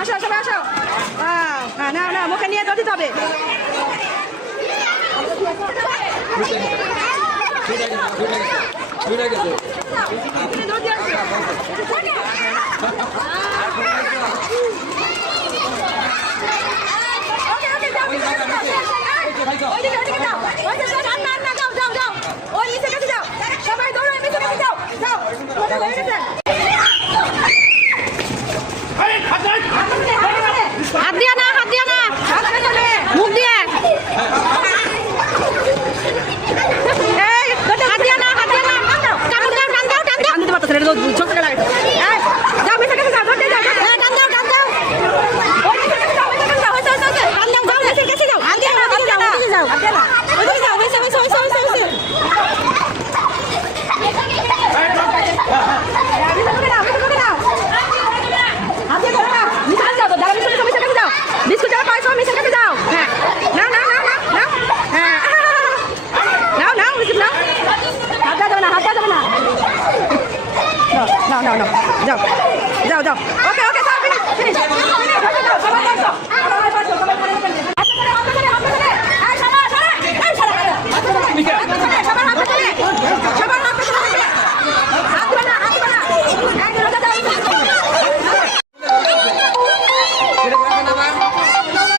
আসো সবাই আসো না না মুখে নিয়ে দৌড় দিতে হবে সবাই দৌড়ো যাও হাত দিয়া না মুখ দিয়ে হাত দিয়া না টান দিতে পারতো ছেলে ছোট ছেলে লাগে যাও মিশে কাছে যাও টান দাও বিস্কুটের পায়েস মিশে কাছে যাও হ্যাঁ নাও হ্যাঁ নাও বিস্কুট নাও হাত দেওয়া যাবে না যাও